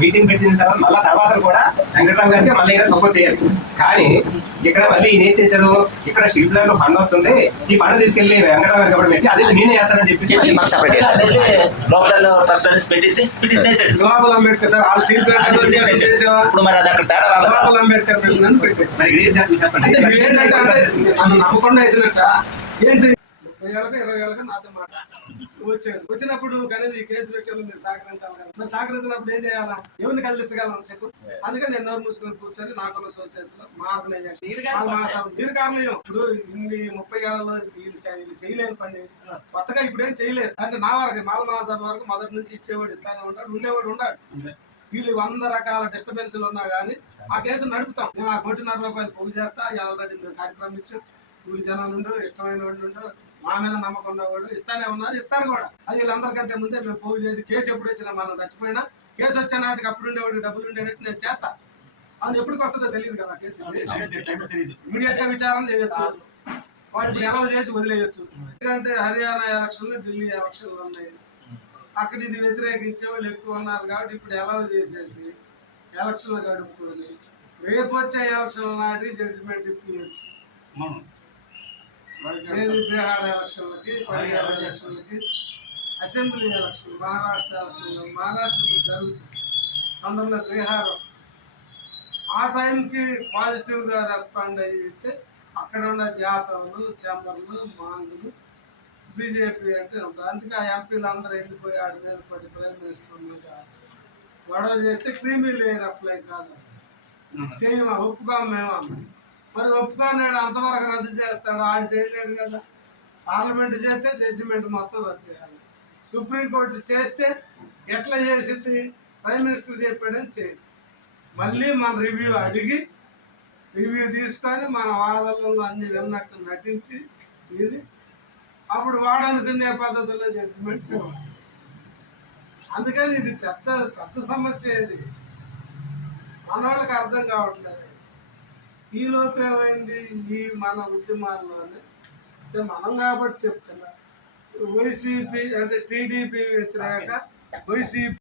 Meeting పెట్టిన తర్వాత కూడా వెంకటరావు గారికి మళ్ళీ సపోర్ట్ చేయాలి. కానీ ఇక్కడ మళ్ళీ ఏం చేశారు, ఇక్కడ స్టీల్ ప్లాంట్ లో ఫండ్ వస్తుంది, ఈ ఫండ్ తీసుకెళ్లి వెంకటరావు గారికి కూడా పెట్టి అదే నేనే చేస్తానని చెప్పి గోపాల్ అంబేద్కర్ సార్ ఆ స్టీల్ ప్లాంట్ ఇప్పుడు మరి అది అక్కడ తేడా గోపాల్ అంబేద్కర్ చెప్పండి. నన్ను నమ్మకుండా వేసినట్ట ఏంటి 30 ఏళ్ళకి 20 ఏళ్ళకి నాతో మాట వచ్చారు. వచ్చినప్పుడు కనీసం ఈ కేసు విషయంలో మీరు సహకరించాలి కదా. మరి సహకరించినప్పుడు ఏం చేయాలా, ఎవరిని కదిలించగలం చెప్పు. అందుకని నేను నోరు మూసుకొని కూర్చొని నాకున్న సోర్సెస్ లో మా ఆర్గనైజేషన్ దీర్ఘకారణం ఇప్పుడు ఇన్ని 30 ఏళ్ళలో వీళ్ళు చేయలేని పని కొత్తగా ఇప్పుడు ఏం చేయలేదు. అంటే నా వరకు మాల మహాసభ వరకు మొదటి నుంచి ఇచ్చేవాడు ఇస్తానే ఉంటాడు, ఉండేవాడు ఉండాలి. వీళ్ళు 100 రకాల డిస్టర్బెన్స్లు ఉన్నా కానీ ఆ కేసు నడుపుతాం. నేను ఆ ₹1.5 పోగు చేస్తా, ఆల్రెడీ మేము కార్యక్రమం ఇచ్చాం. వీళ్ళు జనాలు ఉండు, ఇష్టమైన వాళ్ళు ఉండు, మా మీద నమ్మకం ఉన్నవాడు ఇస్తానే ఉన్నారు, ఇస్తారు కూడా. అది వీళ్ళందరికంటే ముందే మేము పోగు చేసి కేసు ఎప్పుడు వచ్చినా మనం చచ్చిపోయినా కేసు వచ్చే నాటికి అప్పుడు ఉండేవాడికి డబ్బులు ఉండేటట్టు నేను చేస్తా. అది ఎప్పటికి వస్తుందో తెలియదు కదా. కేసు ఇమీడియట్ గా విచారణ చేయొచ్చు, వాటిని అలవ్ చేసి వదిలేయచ్చు. ఎందుకంటే హర్యానా ఎలక్షన్లు, ఢిల్లీ ఎలక్షన్లు ఉన్నాయి. అక్కడ ఇది వ్యతిరేకించే వాళ్ళు ఎక్కువ ఉన్నారు కాబట్టి ఇప్పుడు అలవ్ చేసేసి ఎలక్షన్లు గడుపుకొని రేపు వచ్చే ఎలక్షన్ నాటి జడ్జిమెంట్ ఇప్పించచ్చు. బీహార్ ఎలక్షన్లకి, పంజాబ్ ఎలక్షన్లకి, అసెంబ్లీ ఎలక్షన్, మహారాష్ట్ర ఎలక్షన్లు మహారాష్ట్రకి జరుగుతుంది. అందులో బీహార్ ఆ టైంకి పాజిటివ్ గా రెస్పాండ్ అయితే అక్కడ ఉన్న జాతరలు, చెంబర్లు, మాంగులు బీజేపీ అంటే ఉంటారు. అందుకే ఆ ఎంపీలు అందరూ వెళ్ళిపోయి ఆడి మీద పడి ప్రైమ్ మినిస్టర్ మీద గొడవ చేస్తే క్రీమీ లేయర్ అప్లై కాదు, చేయమా ఒప్పుకోం మేము అన్నాం. మరి ఒప్పుకోనాడు అంతవరకు రద్దు చేస్తాడు, ఆడు చేయలేడు కదా. పార్లమెంట్ చేస్తే జడ్జిమెంట్ మొత్తం రద్దు చేయాలి. సుప్రీంకోర్టు చేస్తే ఎట్లా చేసింది, ప్రైమ్ మినిస్టర్ చెప్పాడని చేయదు. మళ్ళీ మన రివ్యూ అడిగి రివ్యూ తీసుకొని మన వాదనలు అన్ని విన్నట్టు నటించి ఇది అప్పుడు వాడనుకునే పద్ధతిలో జడ్జిమెంట్ ఇవ్వాలి. అందుకని ఇది పెద్ద సమస్య. ఇది మన వాళ్ళకి అర్థం కావట్లేదు. ఈ లోపు ఏమైంది, ఈ మన ఉద్యమాల్లోనే మనం కాబట్టి చెప్తున్నా, వైసీపీ అంటే టీడీపీ వ్యతిరేక వైసీపీ